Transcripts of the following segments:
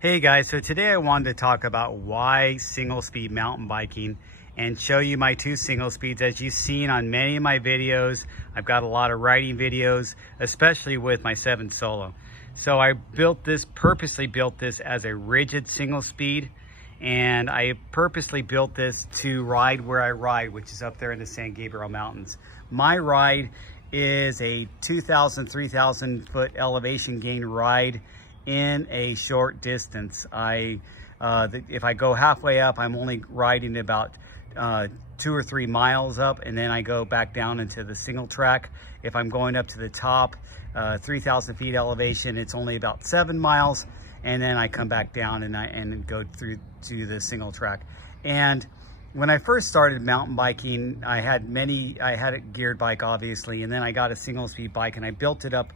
Hey guys, so today I wanted to talk about why single speed mountain biking and show you my two single speeds. As you've seen on many of my videos, I've got a lot of riding videos, especially with my 7 Solo. So I purposely built this as a rigid single speed, and I purposely built this to ride where I ride, which is up there in the San Gabriel Mountains. My ride is a 2,000, 3,000 foot elevation gain ride in a short distance. If I go halfway up, I'm only riding about 2 or 3 miles up, and then I go back down into the single track. If I'm going up to the top, 3,000 feet elevation, it's only about 7 miles, and then I come back down and go through to the single track. And when I first started mountain biking, I had a geared bike, obviously, and then I got a single speed bike, and I built it up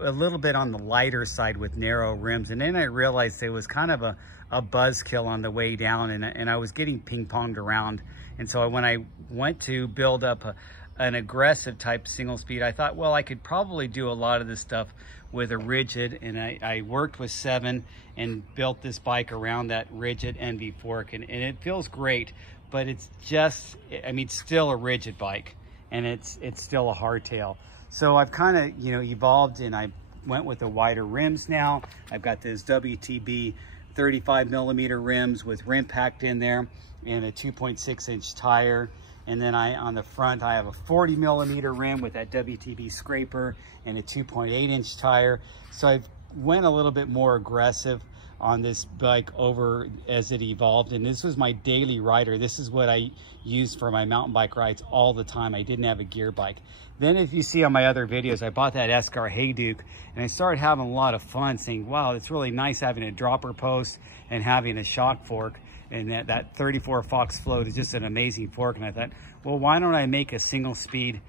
a little bit on the lighter side with narrow rims. And then I realized it was kind of a buzzkill on the way down, and I was getting ping-ponged around. And so when I went to build up an aggressive type single speed, I thought, well, I could probably do a lot of this stuff with a rigid, and I worked with 7 and built this bike around that rigid NV fork, and it feels great, but it's just, I mean, still a rigid bike, and it's still a hardtail. So I've kind of, evolved, and I went with the wider rims now. I've got this WTB 35 millimeter rims with rim packed in there and a 2.6 inch tire. And then on the front, I have a 40 millimeter rim with that WTB scraper and a 2.8 inch tire. So I've went a little bit more aggressive on this bike over as it evolved, and this was my daily rider. This is what I used for my mountain bike rides all the time. I didn't have a gear bike. Then if you see on my other videos, I bought that Escar Hayduke, and I started having a lot of fun saying, wow, it's really nice having a dropper post and having a shock fork, and that 34 Fox float is just an amazing fork. And I thought, well, why don't I make a single speed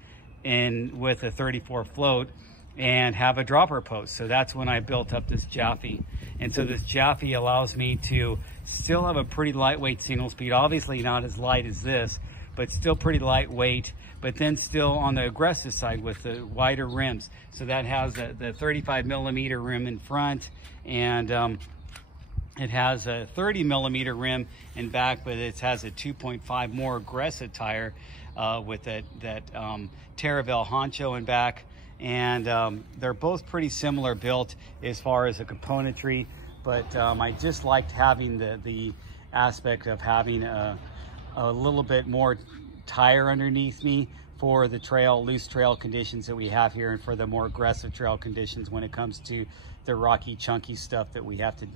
with a 34 float and have a dropper post? So that's when I built up this Jaffe. And so this Jaffe allows me to still have a pretty lightweight single speed, obviously not as light as this, but still pretty lightweight, but then still on the aggressive side with the wider rims. So that has the 35 millimeter rim in front, and it has a 30 millimeter rim in back, but it has a 2.5 more aggressive tire with that Terravel Honcho in back. And they're both pretty similar built as far as the componentry, but I just liked having the aspect of having a little bit more tire underneath me for the loose trail conditions that we have here, and for the more aggressive trail conditions when it comes to the rocky, chunky stuff that we have to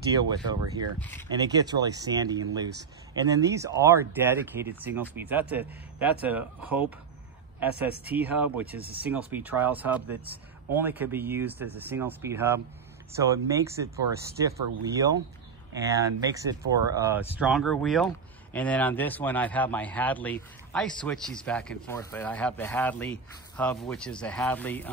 deal with over here. And it gets really sandy and loose. And then these are dedicated single speeds. That's a Hope SST hub, which is a single speed trials hub that's only could be used as a single speed hub. So it makes it for a stiffer wheel and makes it for a stronger wheel. And then on this one, I have my Hadley. I switch these back and forth, but I have the Hadley hub, which is a Hadley,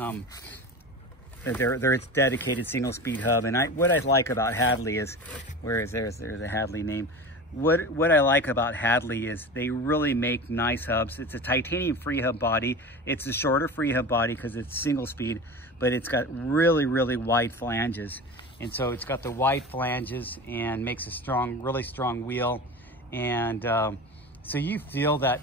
it's dedicated single speed hub. And what I like about Hadley is, there's a Hadley name. What I like about Hadley is they really make nice hubs. It's a titanium free hub body. It's a shorter free hub body because it's single speed, but it's got really, really wide flanges. And so it's got the wide flanges and makes a really strong wheel. And so you feel that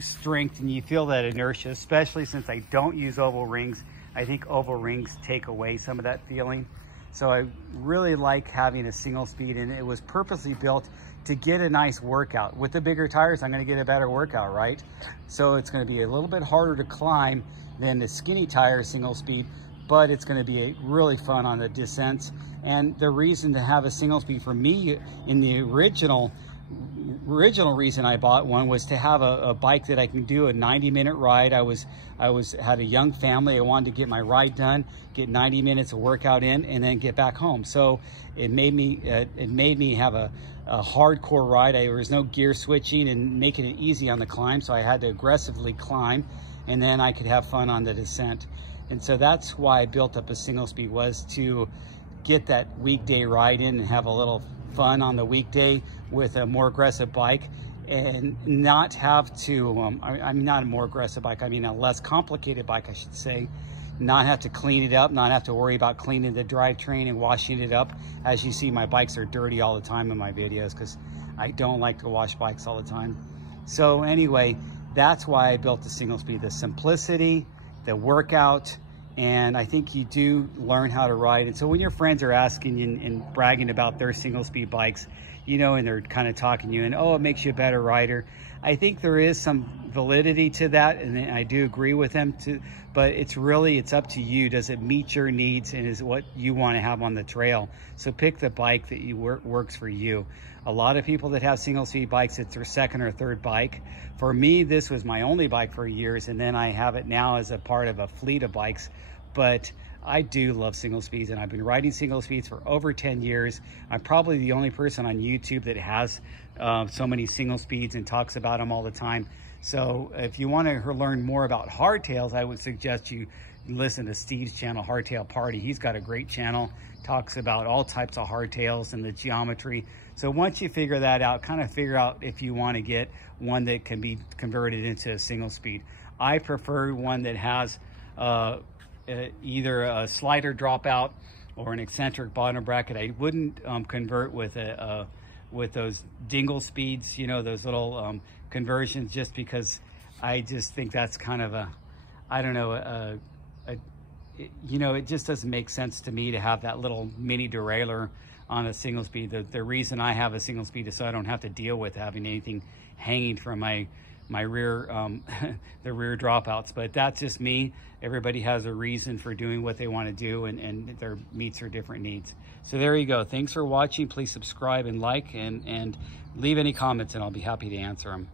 strength and you feel that inertia, especially since I don't use oval rings. I think oval rings take away some of that feeling. So I really like having a single speed, and it was purposely built to get a nice workout. With the bigger tires, I'm gonna get a better workout, right? So it's gonna be a little bit harder to climb than the skinny tire single speed, but it's gonna be really fun on the descents. And the reason to have a single speed for me in the original reason I bought one was to have a bike that I can do a 90-minute ride. I had a young family. I wanted to get my ride done, get 90 minutes of workout in, and then get back home. So it made me have a hardcore ride. There was no gear switching and making it easy on the climb, so I had to aggressively climb, and then I could have fun on the descent. And so that's why I built up a single speed, was to get that weekday ride in and have a little fun on the weekday with a more aggressive bike, and not have to, I mean, not a more aggressive bike, I mean a less complicated bike, I should say, not have to clean it up, not have to worry about cleaning the drivetrain and washing it up. As you see, my bikes are dirty all the time in my videos because I don't like to wash bikes all the time. So anyway, that's why I built the single speed, the simplicity, the workout, and I think you do learn how to ride. And so when your friends are asking you and bragging about their single speed bikes, you know, and they're kind of talking to you and, oh, it makes you a better rider, I think there is some validity to that, and I do agree with them too, but it's up to you. Does it meet your needs, and is what you want to have on the trail? So pick the bike that works for you. A lot of people that have single speed bikes, it's their second or third bike. For me, this was my only bike for years, and then I have it now as a part of a fleet of bikes. But I do love single speeds, and I've been riding single speeds for over 10 years. I'm probably the only person on YouTube that has so many single speeds and talks about them all the time. So if you want to learn more about hardtails, I would suggest you listen to Steve's channel, Hardtail Party. He's got a great channel, talks about all types of hardtails and the geometry. So once you figure that out, kind of figure out if you want to get one that can be converted into a single speed. I prefer one that has either a slider dropout or an eccentric bottom bracket. I wouldn't convert with those dingle speeds, you know, those little conversions, just because I just think that's kind of a, I don't know, you know, it just doesn't make sense to me to have that little mini derailleur on a single speed. The reason I have a single speed is so I don't have to deal with having anything hanging from my rear, the rear dropouts. But that's just me. Everybody has a reason for doing what they want to do, and their meets their different needs. So there you go. Thanks for watching. Please subscribe and like, and leave any comments, and I'll be happy to answer them.